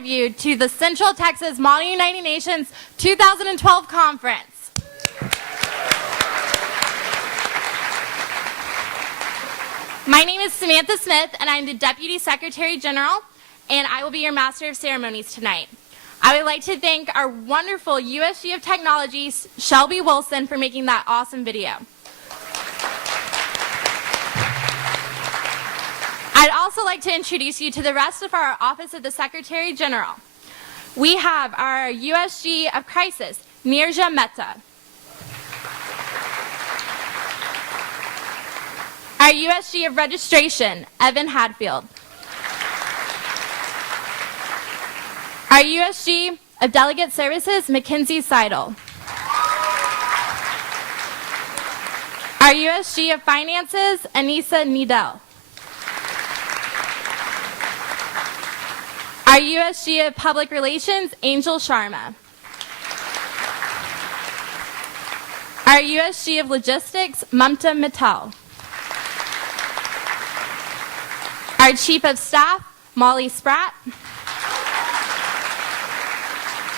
drive you to the Central Texas Model United Nations 2012 conference. My name is Samantha Smith, and I'm the Deputy Secretary General, and I will be your Master of Ceremonies tonight. I would like to thank our wonderful USG of Technology, Shelby Wilson, for making that awesome video. I'd also like to introduce you to the rest of our Office of the Secretary General. We have our USG of Crisis, Nirja Mehta. Our USG of Registration, Evan Hadfield. Our USG of Delegate Services, Mackenzie Seidel. Our USG of Finances, Anissa Needell. Our USG of Public Relations, Angel Sharma. Our USG of Logistics, Mamta Mittal. Our Chief of Staff, Molly Spratt.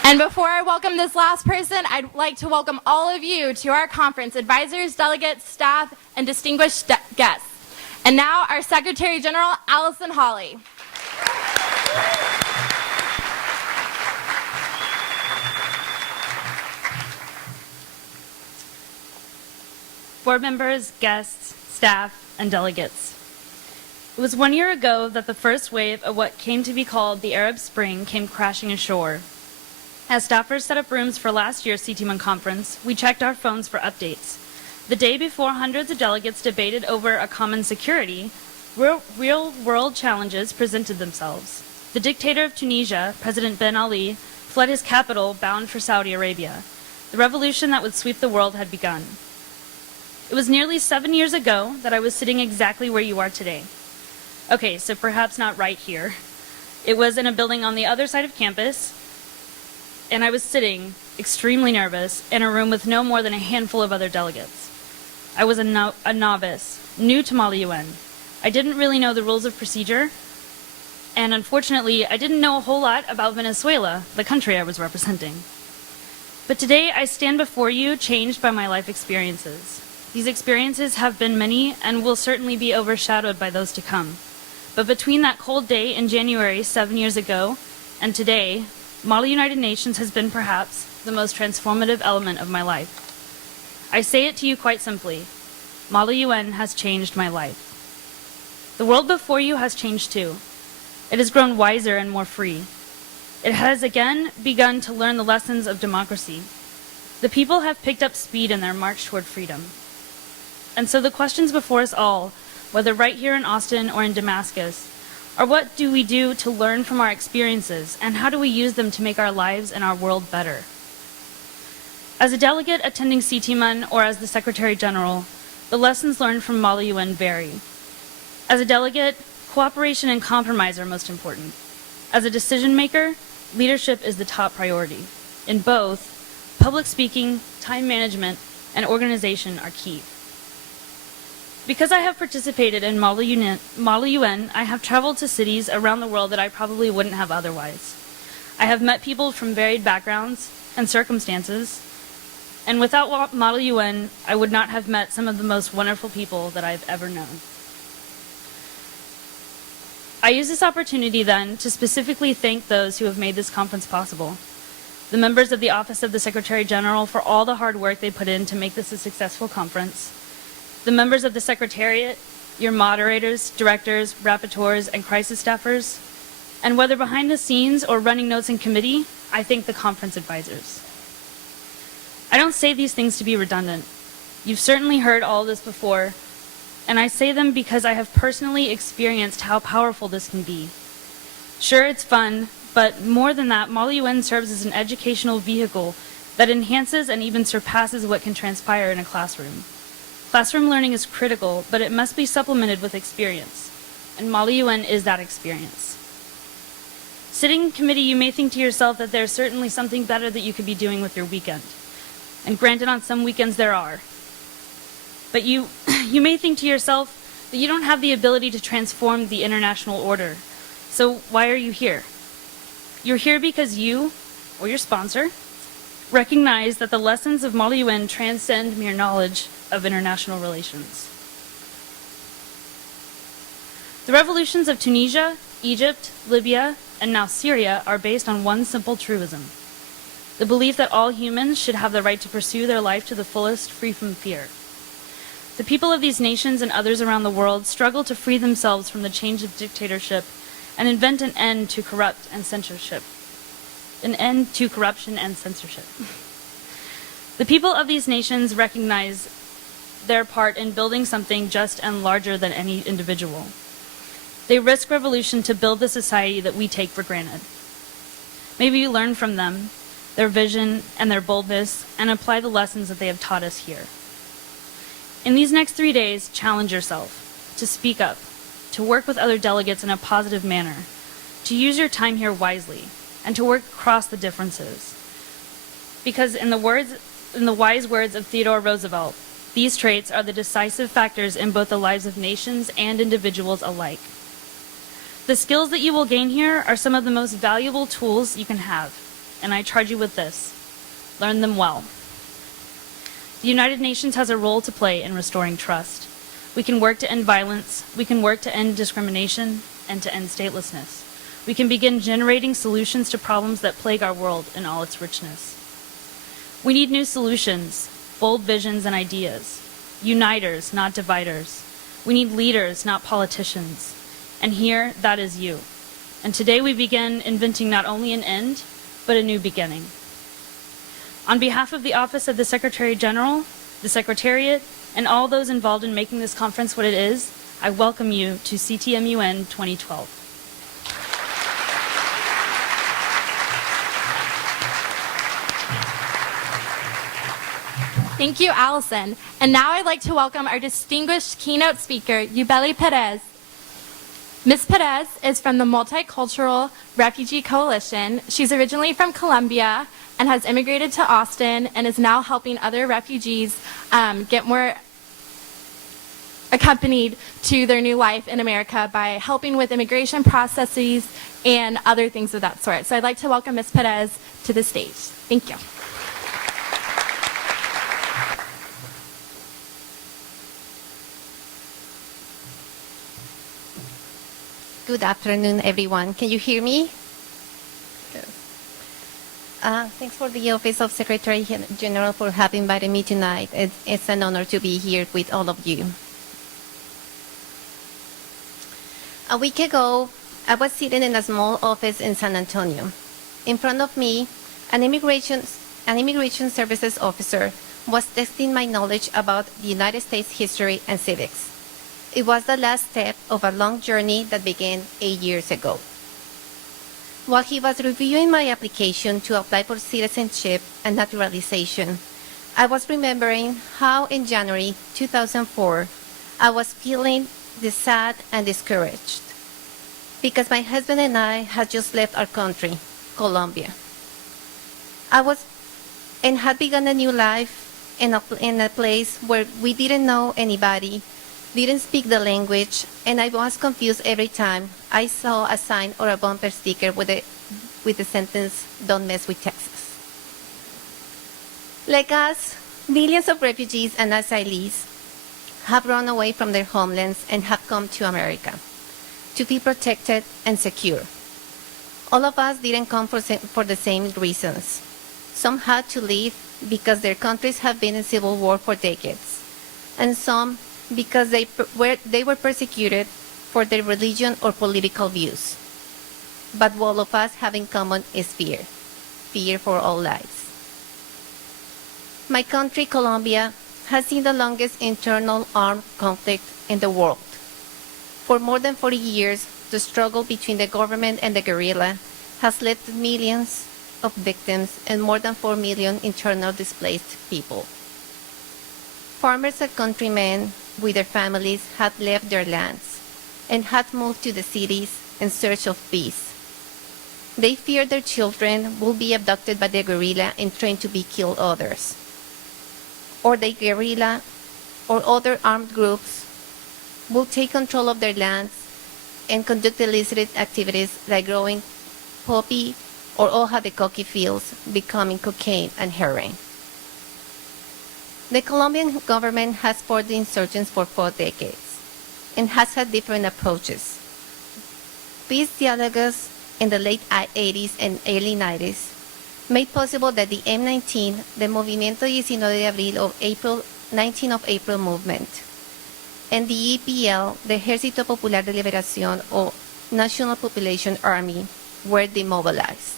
And before I welcome this last person, I'd like to welcome all of you to our conference, advisors, delegates, staff, and distinguished guests. And now our Secretary General, Allison Hawley. Board members, guests, staff, and delegates. It was 1 year ago that the first wave of what came to be called the Arab Spring came crashing ashore. As staffers set up rooms for last year's CTMUN conference, we checked our phones for updates. The day before hundreds of delegates debated over a common security, real-world challenges presented themselves. The dictator of Tunisia, President Ben Ali, fled his capital bound for Saudi Arabia. The revolution that would sweep the world had begun. It was nearly 7 years ago that I was sitting exactly where you are today. Okay, so perhaps not right here. It was in a building on the other side of campus, and I was sitting, extremely nervous, in a room with no more than a handful of other delegates. I was a novice, new to Model UN. I didn't really know the rules of procedure, and unfortunately, I didn't know a whole lot about Venezuela, the country I was representing. But today, I stand before you changed by my life experiences. These experiences have been many and will certainly be overshadowed by those to come. But between that cold day in January 7 years ago and today, Model United Nations has been perhaps the most transformative element of my life. I say it to you quite simply. Model UN has changed my life. The world before you has changed too. It has grown wiser and more free. It has again begun to learn the lessons of democracy. The people have picked up speed in their march toward freedom. And so the questions before us all, whether right here in Austin or in Damascus, are what do we do to learn from our experiences, and how do we use them to make our lives and our world better? As a delegate attending CTMUN or as the Secretary General, the lessons learned from Model UN vary. As a delegate, cooperation and compromise are most important. As a decision maker, leadership is the top priority. In both, public speaking, time management, and organization are key. Because I have participated in Model UN, I have traveled to cities around the world that I probably wouldn't have otherwise. I have met people from varied backgrounds and circumstances, and without Model UN, I would not have met some of the most wonderful people that I've ever known. I use this opportunity then to specifically thank those who have made this conference possible. The members of the Office of the Secretary General for all the hard work they put in to make this a successful conference. The members of the Secretariat, your moderators, directors, rapporteurs, and crisis staffers, and whether behind the scenes or running notes in committee, I thank the conference advisors. I don't say these things to be redundant. You've certainly heard all this before, and I say them because I have personally experienced how powerful this can be. Sure, it's fun, but more than that, Model UN serves as an educational vehicle that enhances and even surpasses what can transpire in a classroom. Classroom learning is critical, but it must be supplemented with experience, and Model UN is that experience. Sitting in committee, you may think to yourself that there's certainly something better that you could be doing with your weekend. And granted, on some weekends there are. But you may think to yourself that you don't have the ability to transform the international order. So why are you here? You're here because you, or your sponsor, recognize that the lessons of Model UN transcend mere knowledge of international relations. The revolutions of Tunisia, Egypt, Libya, and now Syria are based on one simple truism: the belief that all humans should have the right to pursue their life to the fullest, free from fear. The people of these nations and others around the world struggle to free themselves from the chains of dictatorship and invent an end to corruption and censorship. The people of these nations recognize their part in building something just and larger than any individual. They risk revolution to build the society that we take for granted. Maybe you learn from them, their vision and their boldness, and apply the lessons that they have taught us here. In these next 3 days, challenge yourself to speak up, to work with other delegates in a positive manner, to use your time here wisely, and to work across the differences. Because in the wise words of Theodore Roosevelt, these traits are the decisive factors in both the lives of nations and individuals alike. The skills that you will gain here are some of the most valuable tools you can have, and I charge you with this: learn them well. The United Nations has a role to play in restoring trust. We can work to end violence, we can work to end discrimination, and to end statelessness. We can begin generating solutions to problems that plague our world in all its richness. We need new solutions, bold visions and ideas, uniters, not dividers. We need leaders, not politicians. And here, that is you. And today we begin inventing not only an end, but a new beginning. On behalf of the Office of the Secretary General, the Secretariat, and all those involved in making this conference what it is, I welcome you to CTMUN 2012. Thank you, Allison. And now I'd like to welcome our distinguished keynote speaker, Yubeli Perez. Ms. Perez is from the Multicultural Refugee Coalition. She's originally from Colombia and has immigrated to Austin and is now helping other refugees get more accompanied to their new life in America by helping with immigration processes and other things of that sort. So I'd like to welcome Ms. Perez to the stage. Thank you. Good afternoon, everyone. Can you hear me? Yes. Thanks for the Office of Secretary General for having invited me tonight. It's an honor to be here with all of you. A week ago, I was sitting in a small office in San Antonio. In front of me, an immigration services officer was testing my knowledge about the United States history and civics. It was the last step of a long journey that began 8 years ago. While he was reviewing my application to apply for citizenship and naturalization, I was remembering how in January 2004, I was feeling sad and discouraged because my husband and I had just left our country, Colombia. And had begun a new life in a place where we didn't know anybody, didn't speak the language, and I was confused every time I saw a sign or a bumper sticker with the sentence, "Don't mess with Texas." Like us, millions of refugees and asylees have run away from their homelands and have come to America to be protected and secure. All of us didn't come for the same reasons. Some had to leave because their countries have been in civil war for decades, and some because they were persecuted for their religion or political views. But what all of us have in common is fear for all lives. My country, Colombia, has seen the longest internal armed conflict in the world. For more than 40 years, the struggle between the government and the guerrilla has led to millions of victims and more than 4 million internal displaced people. Farmers and countrymen with their families had left their lands and had moved to the cities in search of peace. They feared their children will be abducted by the guerrilla and trained to be killed others. Or the guerrilla or other armed groups will take control of their lands and conduct illicit activities like growing poppy or hoja de coca fields becoming cocaine and heroin. The Colombian government has fought the insurgents for 4 decades and has had different approaches. Peace dialogues in the late 80s and early 90s made possible that the M19, the Movimiento 19 de Abril of April, 19 of April movement, and the EPL, the Ejército Popular de Liberación or National Population Army, were demobilized.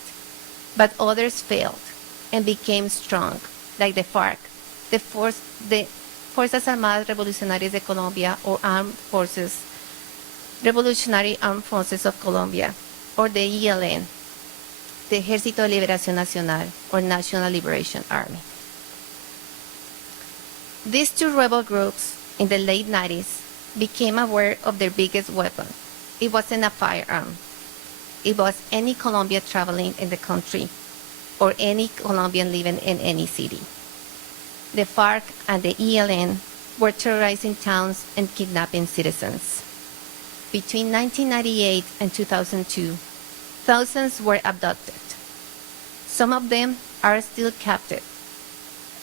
But others failed and became strong, like the FARC, the Fuerzas Armadas Revolucionarias de Colombia or Armed Forces, Revolutionary Armed Forces of Colombia, or the ELN, the Ejército de Liberación Nacional or National Liberation Army. These two rebel groups in the late 90s became aware of their biggest weapon. It wasn't a firearm. It was any Colombian traveling in the country or any Colombian living in any city. The FARC and the ELN were terrorizing towns and kidnapping citizens. Between 1998 and 2002, thousands were abducted. Some of them are still captive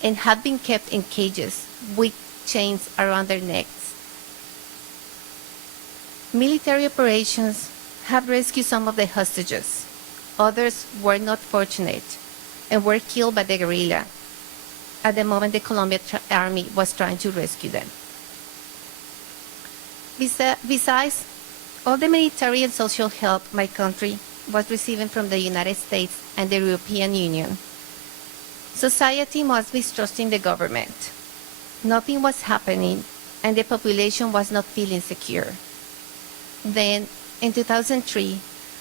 and have been kept in cages with chains around their necks. Military operations have rescued some of the hostages. Others were not fortunate and were killed by the guerrilla at the moment the Colombian army was trying to rescue them. Besides all the military and social help my country was receiving from the United States and the European Union, society must be trusting the government. Nothing was happening and the population was not feeling secure. Then, in 2003,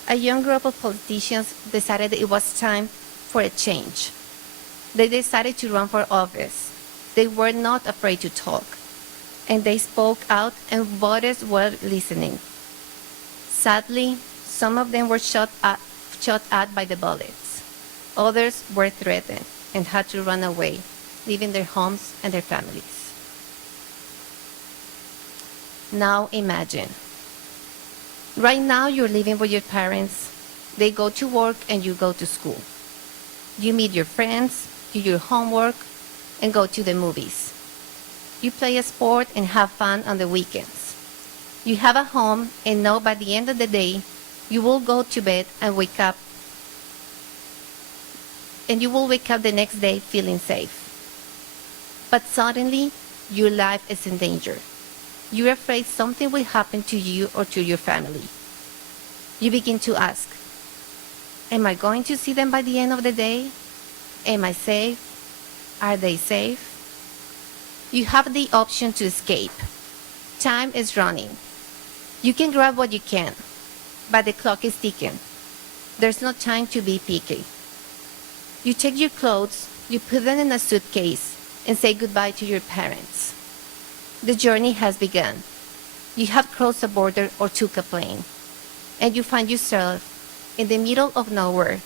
a young group of politicians decided it was time for a change. They decided to run for office. They were not afraid to talk, and they spoke out and voters were listening. Sadly, some of them were shot at by the bullets. Others were threatened and had to run away, leaving their homes and their families. Now imagine. Right now you're living with your parents. They go to work and you go to school. You meet your friends, do your homework, and go to the movies. You play a sport and have fun on the weekends. You have a home and know by the end of the day you will go to bed and wake up the next day feeling safe. But suddenly your life is in danger. You're afraid something will happen to you or to your family. You begin to ask, am I going to see them by the end of the day? Am I safe? Are they safe? You have the option to escape. Time is running. You can grab what you can, but the clock is ticking. There's no time to be picky. You take your clothes, you put them in a suitcase, and say goodbye to your parents. The journey has begun. You have crossed a border or took a plane, and you find yourself in the middle of nowhere,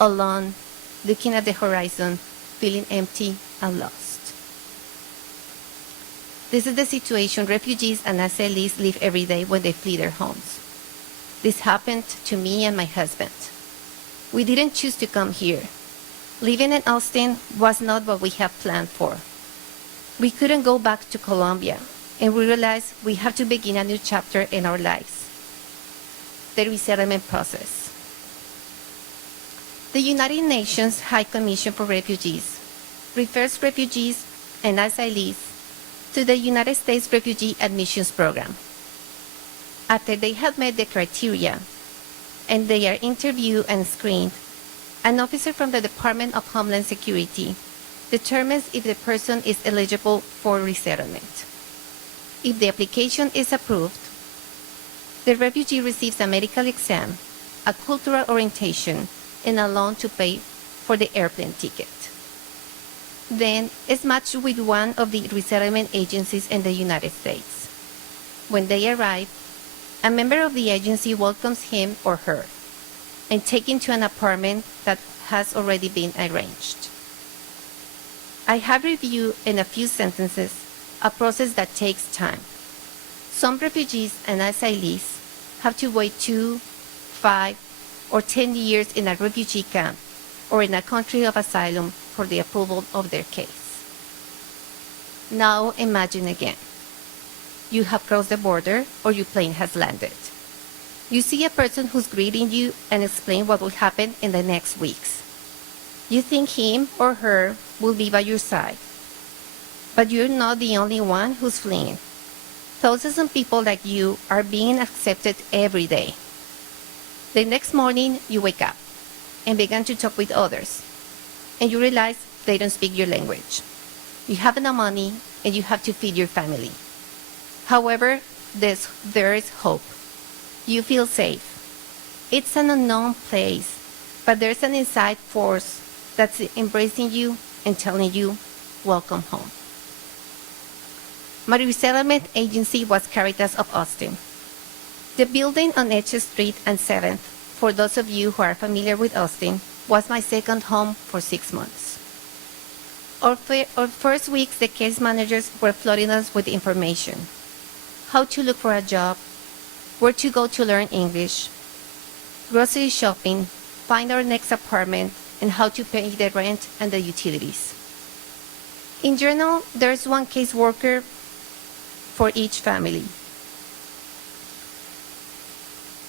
alone, looking at the horizon, feeling empty and lost. This is the situation refugees and asylees live every day when they flee their homes. This happened to me and my husband. We didn't choose to come here. Living in Austin was not what we had planned for. We couldn't go back to Colombia, and we realized we have to begin a new chapter in our lives, the resettlement process. The United Nations High Commission for Refugees refers refugees and asylees to the United States Refugee Admissions Program. After they have met the criteria and they are interviewed and screened, an officer from the Department of Homeland Security determines if the person is eligible for resettlement. If the application is approved, the refugee receives a medical exam, a cultural orientation, and a loan to pay for the airplane ticket. Then is matched with one of the resettlement agencies in the United States. When they arrive, a member of the agency welcomes him or her and takes him to an apartment that has already been arranged. I have reviewed in a few sentences a process that takes time. Some refugees and asylees have to wait 2, 5, or 10 years in a refugee camp or in a country of asylum for the approval of their case. Now imagine again. You have crossed the border or your plane has landed. You see a person who's greeting you and explain what will happen in the next weeks. You think him or her will be by your side. But you're not the only one who's fleeing. Thousands of people like you are being accepted every day. The next morning, you wake up and begin to talk with others, and you realize they don't speak your language. You have no money, and you have to feed your family. However, there is hope. You feel safe. It's an unknown place, but there's an inside force that's embracing you and telling you, welcome home. My resettlement agency was Caritas of Austin. The building on H Street and 7th, for those of you who are familiar with Austin, was my second home for 6 months. Our first weeks, the case managers were flooding us with information. How to look for a job, where to go to learn English, grocery shopping, find our next apartment, and how to pay the rent and the utilities. In general, there's one caseworker for each family.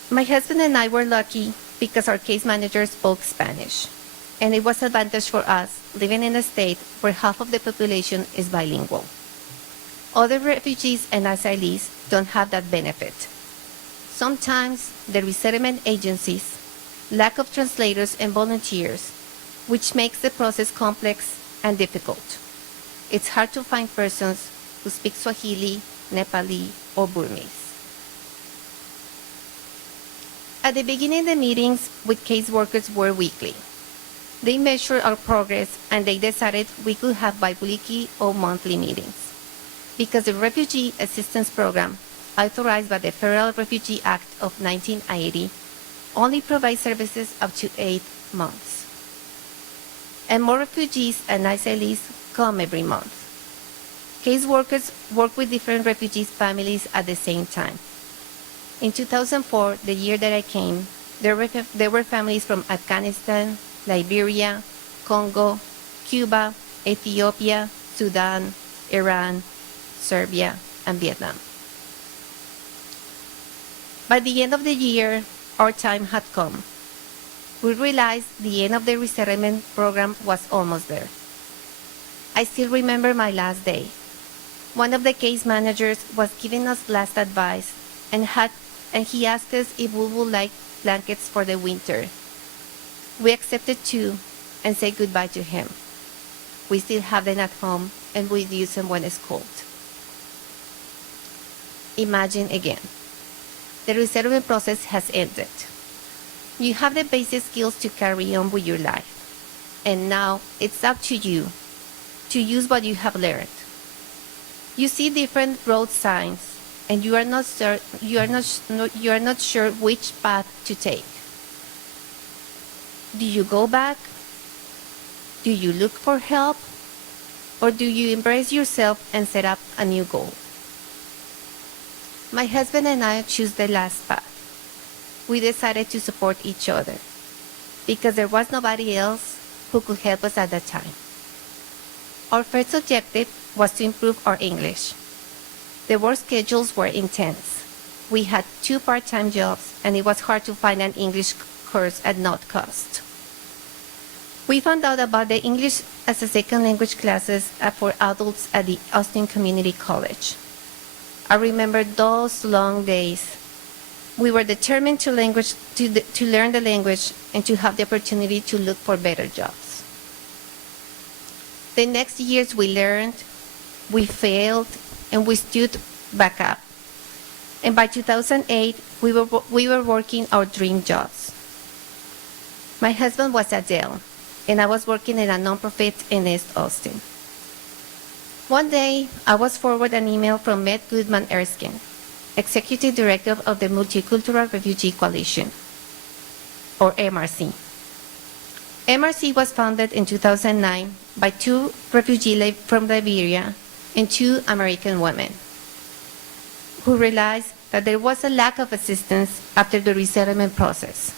My husband and I were lucky because our case manager spoke Spanish, and it was an advantage for us living in a state where half of the population is bilingual. Other refugees and asylees don't have that benefit. Sometimes the resettlement agencies lack of translators and volunteers, which makes the process complex and difficult. It's hard to find persons who speak Swahili, Nepali, or Burmese. At the beginning, the meetings with caseworkers were weekly. They measured our progress and they decided we could have bi-weekly or monthly meetings. Because the Refugee Assistance Program, authorized by the Federal Refugee Act of 1980, only provides services up to 8 months. And more refugees and asylees come every month. Caseworkers work with different refugees' families at the same time. In 2004, the year that I came, there were families from Afghanistan, Liberia, Congo, Cuba, Ethiopia, Sudan, Iran, Serbia, and Vietnam. By the end of the year, our time had come. We realized the end of the resettlement program was almost there. I still remember my last day. One of the case managers was giving us last advice, and he asked us if we would like blankets for the winter. We accepted 2 and said goodbye to him. We still have them at home, and we use them when it's cold. Imagine again. The resettlement process has ended. You have the basic skills to carry on with your life. And now it's up to you to use what you have learned. You see different road signs, and you are not sure which path to take. Do you go back? Do you look for help? Or do you embrace yourself and set up a new goal? My husband and I chose the last path. We decided to support each other because there was nobody else who could help us at that time. Our first objective was to improve our English. The work schedules were intense. We had 2 part-time jobs, and it was hard to find an English course at no cost. We found out about the English as a second language classes for adults at the Austin Community College. I remember those long days. We were determined to learn the language and to have the opportunity to look for better jobs. The next years we learned, we failed, and we stood back up. And by 2008, we were working our dream jobs. My husband was at Dell, and I was working in a nonprofit in East Austin. One day, I was forwarded an email from Matt Goodman Erskine, Executive Director of the Multicultural Refugee Coalition, or MRC. MRC was founded in 2009 by 2 refugees from Liberia and 2 American women who realized that there was a lack of assistance after the resettlement process.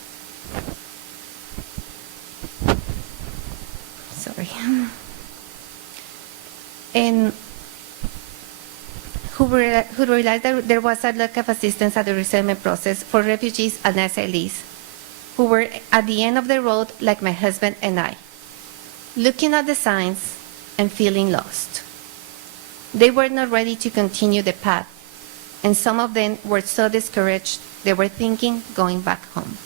and who realized that there was a lack of assistance at the resettlement process for refugees and asylees who were at the end of the road like my husband and I, looking at the signs and feeling lost. They were not ready to continue the path, and some of them were so discouraged they were thinking going back home.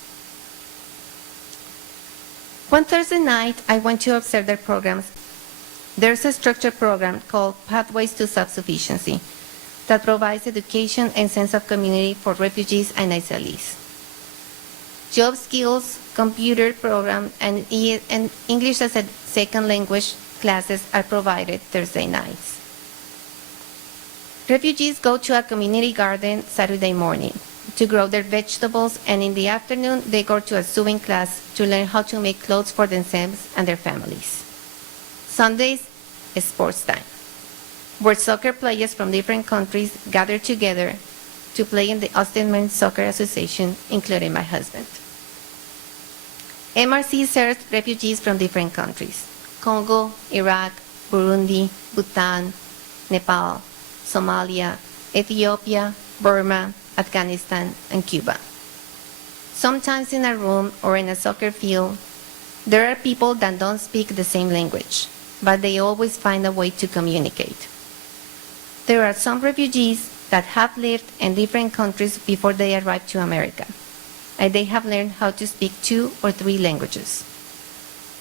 One Thursday night, I went to observe their programs. There's a structured program called Pathways to Self-Sufficiency that provides education and sense of community for refugees and asylees. Job skills, computer program, and English as a second language classes are provided Thursday nights. Refugees go to a community garden Saturday morning to grow their vegetables, and in the afternoon they go to a sewing class to learn how to make clothes for themselves and their families. Sundays is sports time, where soccer players from different countries gather together to play in the Austin Men's Soccer Association, including my husband. MRC serves refugees from different countries: Congo, Iraq, Burundi, Bhutan, Nepal, Somalia, Ethiopia, Burma, Afghanistan, and Cuba. Sometimes in a room or in a soccer field, there are people that don't speak the same language, but they always find a way to communicate. There are some refugees that have lived in different countries before they arrived to America, and they have learned how to speak 2 or 3 languages.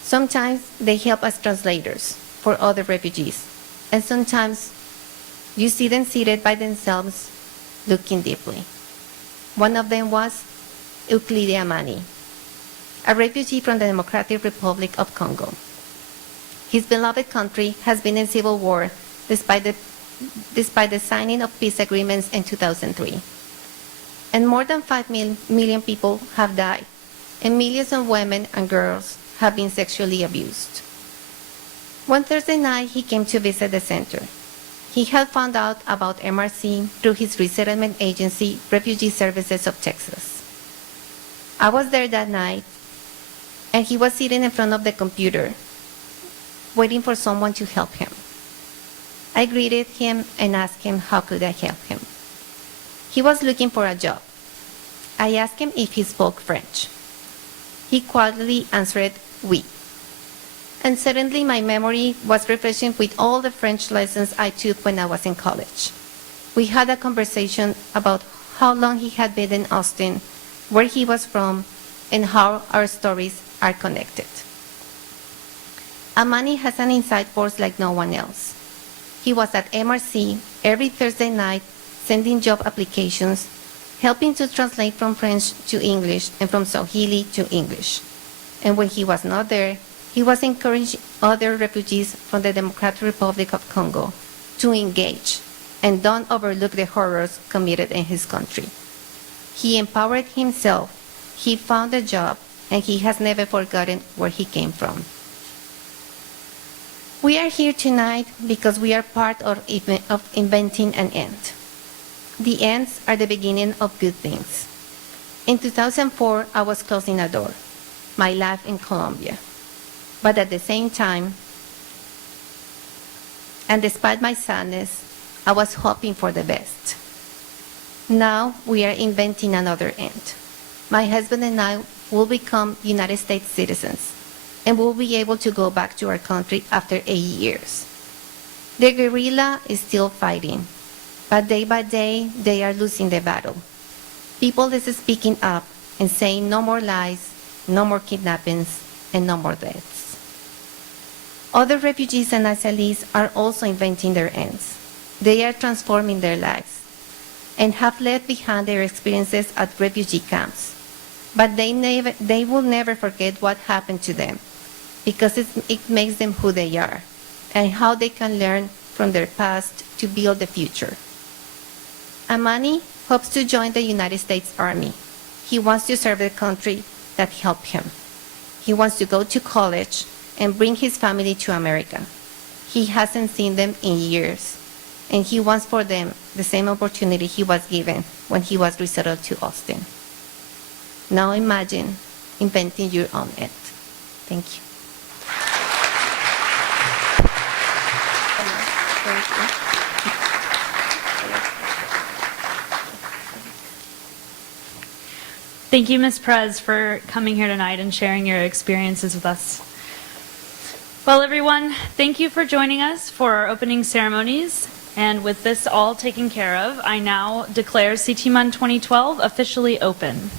Sometimes they help as translators for other refugees, and sometimes you see them seated by themselves, looking deeply. One of them was Euclide Amani, a refugee from the Democratic Republic of Congo. His beloved country has been in civil war despite the signing of peace agreements in 2003. And more than 5 million people have died, and millions of women and girls have been sexually abused. One Thursday night, he came to visit the center. He had found out about MRC through his resettlement agency, Refugee Services of Texas. I was there that night, and he was sitting in front of the computer, waiting for someone to help him. I greeted him and asked him how could I help him. He was looking for a job. I asked him if he spoke French. He quietly answered, oui. And suddenly my memory was refreshing with all the French lessons I took when I was in college. We had a conversation about how long he had been in Austin, where he was from, and how our stories are connected. Amani has an inside force like no one else. He was at MRC every Thursday night, sending job applications, helping to translate from French to English and from Swahili to English. And when he was not there, he was encouraging other refugees from the Democratic Republic of Congo to engage and don't overlook the horrors committed in his country. He empowered himself, he found a job, and he has never forgotten where he came from. We are here tonight because we are part of inventing an end. The ends are the beginning of good things. In 2004, I was closing a door, my life in Colombia. But at the same time, and despite my sadness, I was hoping for the best. Now we are inventing another end. My husband and I will become United States citizens and will be able to go back to our country after 8 years. The guerrilla is still fighting, but day by day they are losing the battle. People is speaking up and saying no more lies, no more kidnappings, and no more deaths. Other refugees and asylees are also inventing their ends. They are transforming their lives and have left behind their experiences at refugee camps. But they will never forget what happened to them because it makes them who they are and how they can learn from their past to build the future. Amani hopes to join the United States Army. He wants to serve the country that helped him. He wants to go to college and bring his family to America. He hasn't seen them in years, and he wants for them the same opportunity he was given when he was resettled to Austin. Now imagine inventing your own end. Thank you. Thank you, Ms. Perez, for coming here tonight and sharing your experiences with us. Well, everyone, thank you for joining us for our opening ceremonies. And with this all taken care of, I now declare CTMUN 2012 officially open.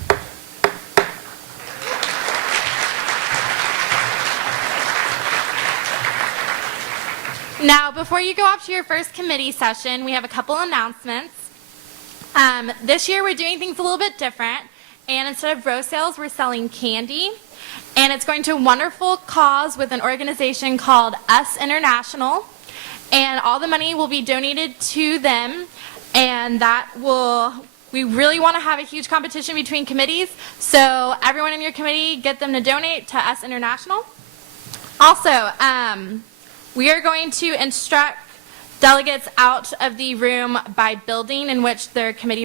Now, before you go off to your first committee session, we have a couple announcements. This year we're doing things a little bit different, and instead of rose sales, we're selling candy. And it's going to a wonderful cause with an organization called Us International. And all the money will be donated to them, and we really want to have a huge competition between committees, so everyone in your committee, get them to donate to Us International. Also, we are going to instruct delegates out of the room by building in which their committee